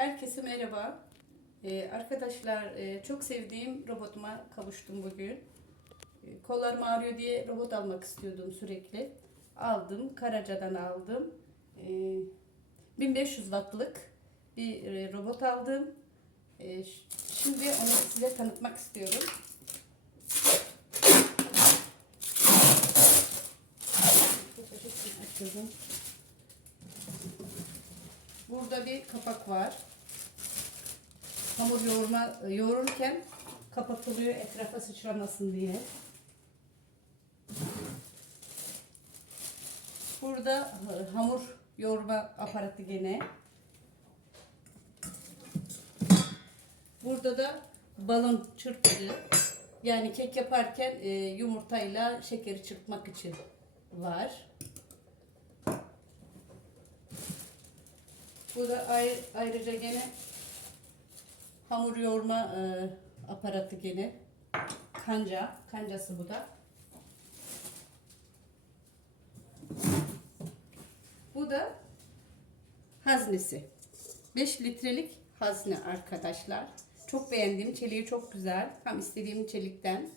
Herkese merhaba. Ee, arkadaşlar e, çok sevdiğim robotuma kavuştum bugün. E, kollarım ağrıyor diye robot almak istiyordum sürekli. Aldım. Karaca'dan aldım. E, 1500 wattlık bir e, robot aldım. E, şimdi onu size tanıtmak istiyorum. Burada bir kapak var. Hamur yoğurma, yoğururken kapatılıyor etrafa sıçramasın diye. Burada hamur yoğurma aparatı gene. Burada da balon çırpıcı. Yani kek yaparken e, yumurtayla şekeri çırpmak için var. Bu da ay- ayrıca gene hamur yoğurma e, aparatı gene. Kanca, kancası bu da. Bu da haznesi. 5 litrelik hazne arkadaşlar. Çok beğendiğim çeliği çok güzel. Tam istediğim çelikten.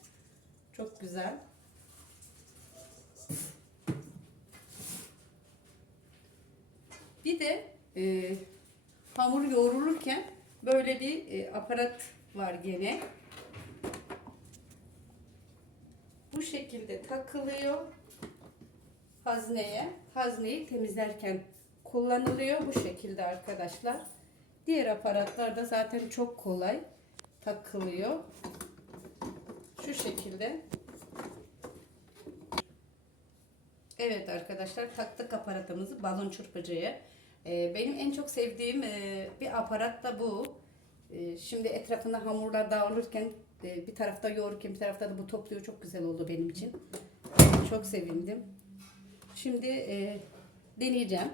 Çok güzel. Bir de e, hamur yoğrulurken böyle bir e, aparat var gene. Bu şekilde takılıyor hazneye. Hazneyi temizlerken kullanılıyor bu şekilde arkadaşlar. Diğer aparatlar da zaten çok kolay takılıyor. Şu şekilde. Evet arkadaşlar taktık aparatımızı balon çırpıcıya. Ee, benim en çok sevdiğim e, bir aparat da bu. Ee, şimdi etrafında hamurlar dağılırken e, bir tarafta yoğururken bir tarafta da bu topluyor. Çok güzel oldu benim için. Çok sevindim. Şimdi e, deneyeceğim.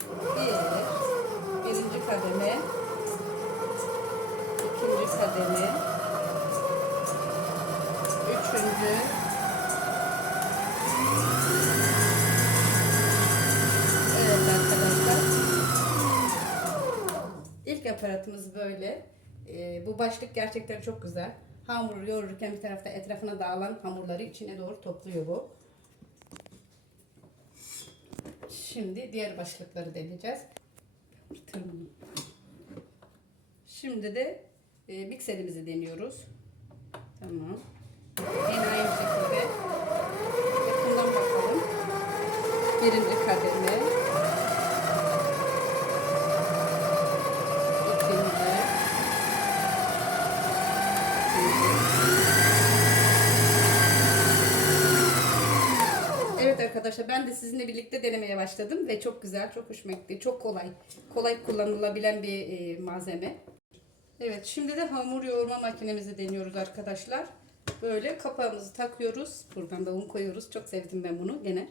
Bir, birinci kademe, ikinci kademe, üçüncü, Evet arkadaşlar. İlk aparatımız böyle. Ee, bu başlık gerçekten çok güzel. Hamur yoğururken bir tarafta etrafına dağılan hamurları içine doğru topluyor bu. Şimdi diğer başlıkları deneyeceğiz. Şimdi de e, mikserimizi deniyoruz. Tamam. Yine aynı şekilde yakından bakalım. Birinci kademe. İkinci. Evet arkadaşlar ben de sizinle birlikte denemeye başladım ve çok güzel, çok hoşuma gitti. Çok kolay, kolay kullanılabilen bir e, malzeme. Evet şimdi de hamur yoğurma makinemizi deniyoruz arkadaşlar. Böyle kapağımızı takıyoruz. Buradan da un koyuyoruz. Çok sevdim ben bunu gene.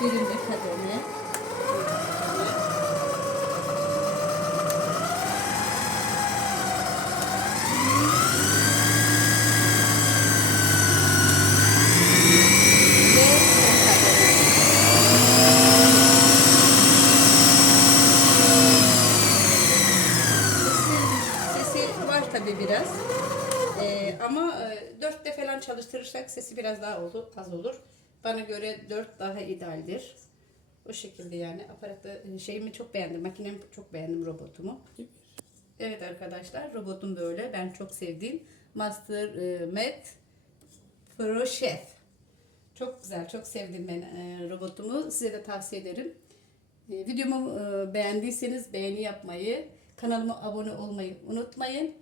Birinci kademe. Ve son kademe. Sesi, sesi var tabi biraz. Ee, ama e, dörtte falan çalıştırırsak sesi biraz daha olur, az olur. Bana göre dört daha idealdir. O şekilde yani aparatı e, şeyimi çok beğendim. Makinemi çok beğendim robotumu. Evet arkadaşlar robotum böyle. Ben çok sevdiğim Master e, Met Pro Chef. Çok güzel, çok sevdim ben e, robotumu. Size de tavsiye ederim. E, videomu e, beğendiyseniz beğeni yapmayı, kanalıma abone olmayı unutmayın.